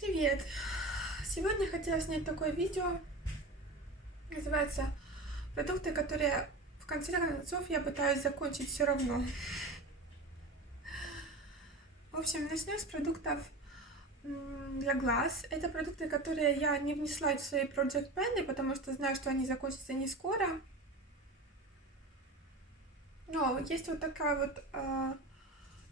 Привет! Сегодня хотела снять такое видео, называется «Продукты, которые в конце концов я пытаюсь закончить все равно». В общем, начнем с продуктов для глаз. Это продукты, которые я не внесла в свои Project Pen, потому что знаю, что они закончатся не скоро. Но есть вот такая вот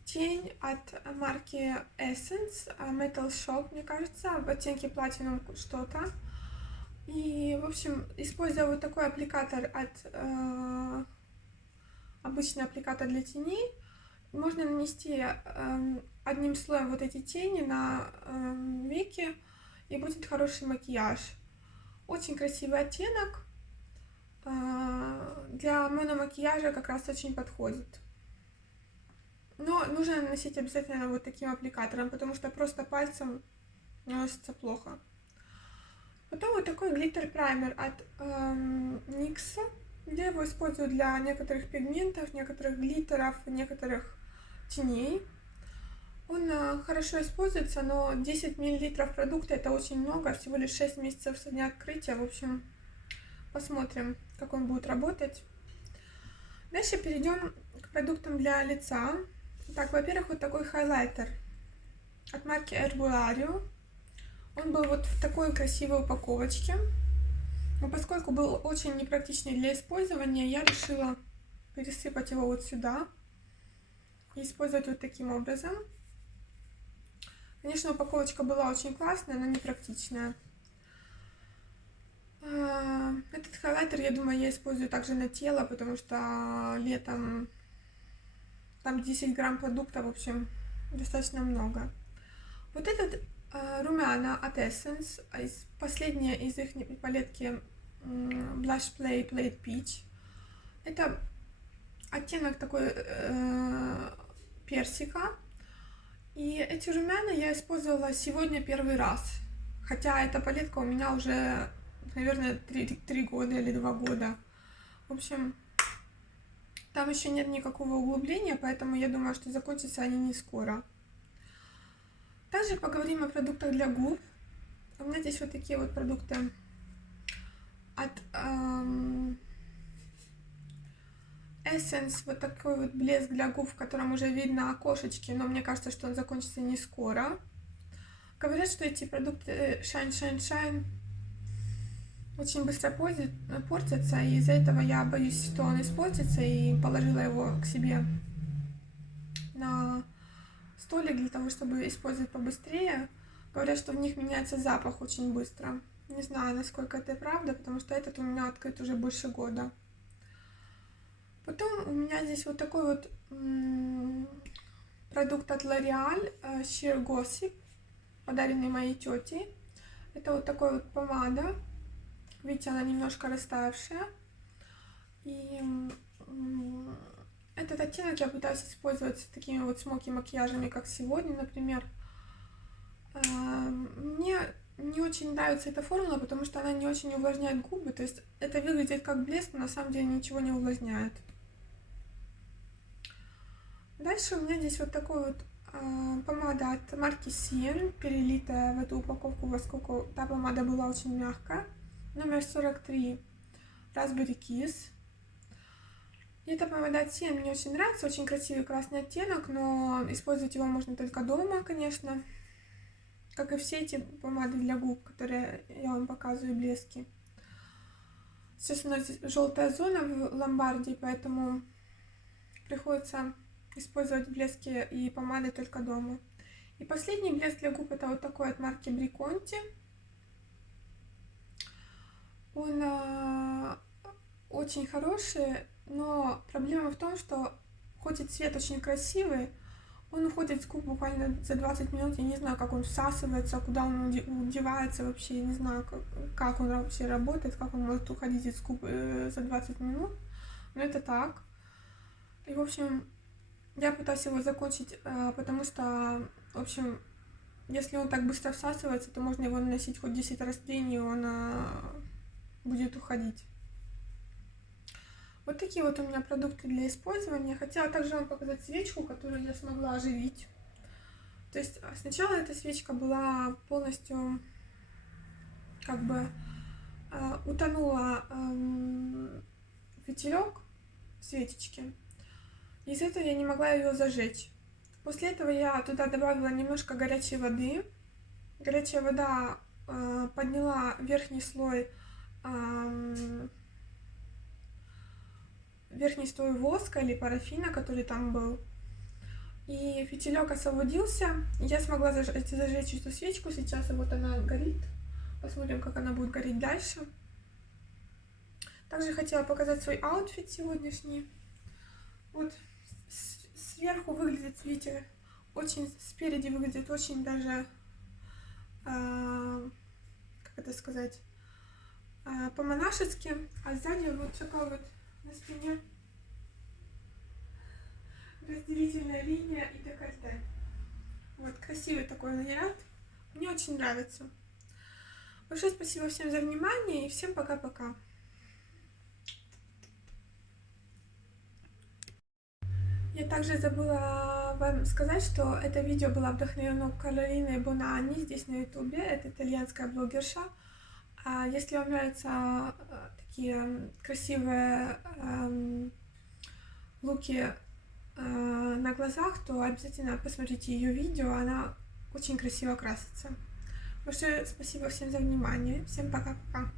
тень от марки Essence, Metal Shop, мне кажется, в оттенке Platinum что-то. И, в общем, используя вот такой аппликатор обычный аппликатор для теней, можно нанести одним слоем вот эти тени на веки, и будет хороший макияж. Очень красивый оттенок, для мономакияжа как раз очень подходит. Но нужно наносить обязательно вот таким аппликатором, потому что просто пальцем наносится плохо. Потом вот такой глиттер-праймер от NYX, где его использую для некоторых пигментов, некоторых глиттеров, некоторых теней. Он хорошо используется, но 10 мл продукта это очень много, всего лишь 6 месяцев со дня открытия. В общем, посмотрим, как он будет работать. Дальше перейдем к продуктам для лица. Так, во-первых, вот такой хайлайтер от марки Herbolario. Он был вот в такой красивой упаковочке. Но поскольку был очень непрактичный для использования, я решила пересыпать его вот сюда и использовать вот таким образом. Конечно, упаковочка была очень классная, но непрактичная. Этот хайлайтер, я думаю, я использую также на тело, потому что летом там 10 грамм продукта, в общем, достаточно много. Вот этот румяна от Essence, последняя из их палетки Blush Play Plate Peach. Это оттенок такой персика. И эти румяна я использовала сегодня первый раз. Хотя эта палетка у меня уже, наверное, 3 года или 2 года. В общем, там еще нет никакого углубления, поэтому я думаю, что закончатся они не скоро. Также поговорим о продуктах для губ. У меня здесь вот такие вот продукты от Essence, вот такой вот блеск для губ, в котором уже видно окошечки, но мне кажется, что он закончится не скоро. Говорят, что эти продукты Shine очень быстро портятся, и из-за этого я боюсь, что он испортится, и положила его к себе на столик для того, чтобы использовать побыстрее. Говорят, что в них меняется запах очень быстро. Не знаю, насколько это правда, потому что этот у меня открыт уже больше года. Потом у меня здесь вот такой вот продукт от L'Oreal Sheer Gossip, подаренный моей тетей. Это вот такой вот помада. Видите, она немножко растаявшая. И этот оттенок я пытаюсь использовать с такими вот смоки макияжами, как сегодня, например. Мне не очень нравится эта формула, потому что она не очень увлажняет губы. То есть это выглядит как блеск, но на самом деле ничего не увлажняет. Дальше у меня здесь вот такой вот помада от марки Sien, перелитая в эту упаковку, поскольку та помада была очень мягкая. Номер 43 Raspberry Kiss. И эта помада от Sien мне очень нравится, очень красивый красный оттенок, но использовать его можно только дома, конечно. Как и все эти помады для губ, которые я вам показываю, блески. Сейчас у нас желтая зона в ломбарде, поэтому приходится использовать блески и помады только дома. И последний блеск для губ это вот такой от марки Briconti. Он очень хороший, но проблема в том, что хоть и цвет очень красивый, он уходит с губ буквально за 20 минут. Я не знаю, как он всасывается, куда он удевается вообще. Я не знаю, как он вообще работает, как он может уходить из губ за 20 минут. Но это так. И, в общем, я пытаюсь его закончить, потому что, в общем, если он так быстро всасывается, то можно его наносить хоть 10 раз в день, и он будет уходить. Вот такие вот у меня продукты для использования. Хотела также вам показать свечку, которую я смогла оживить. То есть сначала эта свечка была полностью как бы утонула фитилек свечечки. Из-за этого я не могла ее зажечь. После этого я туда добавила немножко горячей воды. Горячая вода подняла верхний слой воска или парафина, который там был. И фитилек освободился. Я смогла зажечь эту свечку. Сейчас вот она горит. Посмотрим, как она будет гореть дальше. Также хотела показать свой аутфит сегодняшний. Вот сверху выглядит, видите, очень, спереди выглядит очень даже, как это сказать, по-монашески, а сзади вот такая вот на спине разделительная линия и декольте. Вот, красивый такой наряд. Мне очень нравится. Большое спасибо всем за внимание и всем пока-пока. Я также забыла вам сказать, что это видео было вдохновлено Каролиной Бонанни здесь на ютубе. Это итальянская блогерша. Если вам нравятся такие красивые луки на глазах, то обязательно посмотрите ее видео, она очень красиво красится. Большое спасибо всем за внимание, всем пока-пока.